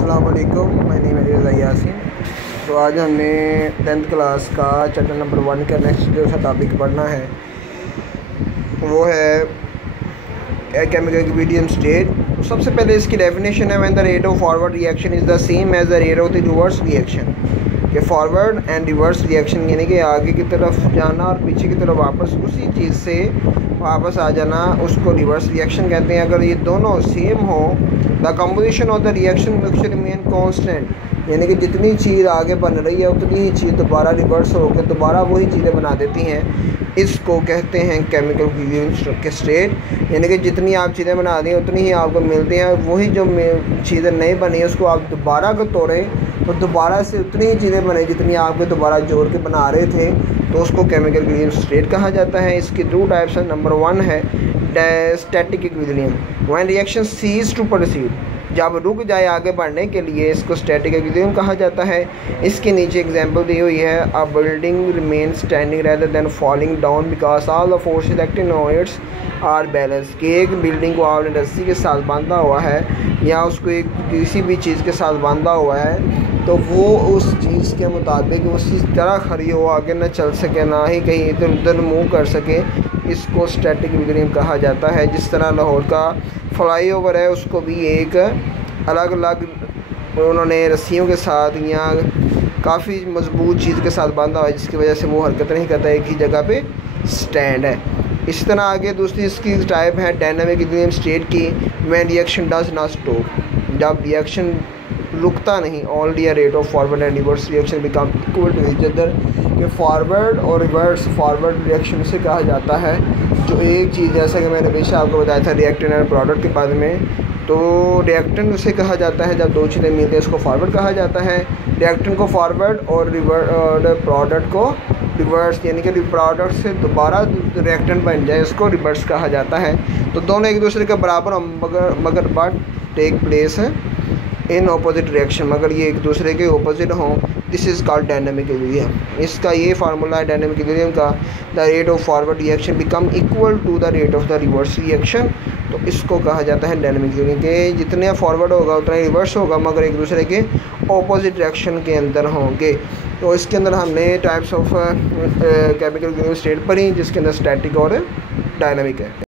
अस्सलाम वालेकुम, my name है रज़ा यासीन। तो आज हमने 10th क्लास का चैप्टर नंबर 1 का नेक्स्ट जो सा टॉपिक पढ़ना है वो है केमिकल इक्विलिब्रियम स्टेट। सबसे पहले इसकी डेफिनेशन है when the rate of forward reaction is the same as the rate of the reverse reaction. कि फॉरवर्ड एंड रिवर्स रिएक्शन यानी कि आगे की तरफ जाना और पीछे की तरफ वापस उसी चीज़ से वापस आ जाना, उसको रिवर्स रिएक्शन कहते हैं। अगर ये दोनों सेम हो, the composition of the reaction will remain constant, यानी कि जितनी चीज़ आगे बन रही है उतनी ही चीज़ दोबारा रिवर्स होकर दोबारा वही चीज़ें बना देती हैं। इसको कहते हैं केमिकल इक्विलिब्रियम के स्टेट, यानी कि जितनी आप चीज़ें बना दी उतनी ही आपको मिलती हैं। वही जो चीज़ें नहीं बनी उसको आप दोबारा को तोड़ें तो दोबारा से उतनी ही चीज़ें बने जितनी आपके दोबारा जोड़ के बना रहे थे, तो उसको केमिकल इक्विलिब्रियम स्टेट कहा जाता है। इसकी 2 टाइप्स हैं। नंबर 1 है static equilibrium, when reaction cease to proceed, जब रुक जाए आगे बढ़ने के लिए, इसको स्टैटिक इक्विलिब्रियम कहा जाता है। इसके नीचे एग्जांपल दी हुई है, a building remain standing rather than falling down because all the forces acting on its are balance. कि एक बिल्डिंग को आपने रस्सी के साथ बांधा हुआ है या उसको एक किसी भी चीज़ के साथ बांधा हुआ है तो वो उस चीज़ के मुताबिक उसी तरह खड़ी हो, आगे ना चल सके, ना ही कहीं इधर उधर मूव कर सके। इसको स्टैटिक इक्विलिब्रियम कहा जाता है। जिस तरह लाहौर का फ्लाईओवर है उसको भी एक अलग अलग उन्होंने रस्सियों के साथ या काफ़ी मजबूत चीज़ के साथ बांधा हुआ है जिसकी वजह से वो हरकत नहीं करता, एक ही जगह पे स्टैंड है। इसी तरह आगे दूसरी इसकी टाइप है डायनामिक इक्विलिब्रियम स्टेट की, when reaction does not stop, जब रिएक्शन रुकता नहीं। Only a rate of forward and reverse reaction become equal to each other. कि फॉरवर्ड और रिवर्स फॉरवर्ड रिएक्शन से कहा जाता है जो एक चीज़, जैसा कि मैंने हमेशा आपको बताया था रिएक्टेंट एंड प्रोडक्ट के बारे में, तो रिएक्टेंट उसे कहा जाता है जब दो चीज़ें मिलती हैं उसको फॉरवर्ड कहा जाता है। रिएक्टेंट को फॉरवर्ड और प्रोडक्ट को रिवर्स, यानी कि प्रोडक्ट से दोबारा रिएक्टेंट बन जाए उसको रिवर्स कहा जाता है। तो दोनों एक दूसरे के बराबर मगर बट टेक प्लेस है इन ऑपोजिट रिएक्शन, मगर ये एक दूसरे के ऑपोजिट हों, this is called dynamic equilibrium. इसका ये फार्मूला है डायनामिक इक्विलिब्रियम का, the rate of forward reaction become equal to the rate of the reverse reaction. तो इसको कहा जाता है डायनामिक इक्विलिब्रियम के जितने फॉरवर्ड होगा उतना ही रिवर्स होगा, मगर एक दूसरे के ऑपोजिट रिएक्शन के अंदर होंगे। तो इसके अंदर हमने types of chemical equilibrium state पढ़ी जिसके अंदर स्टैटिक और डायनामिक है।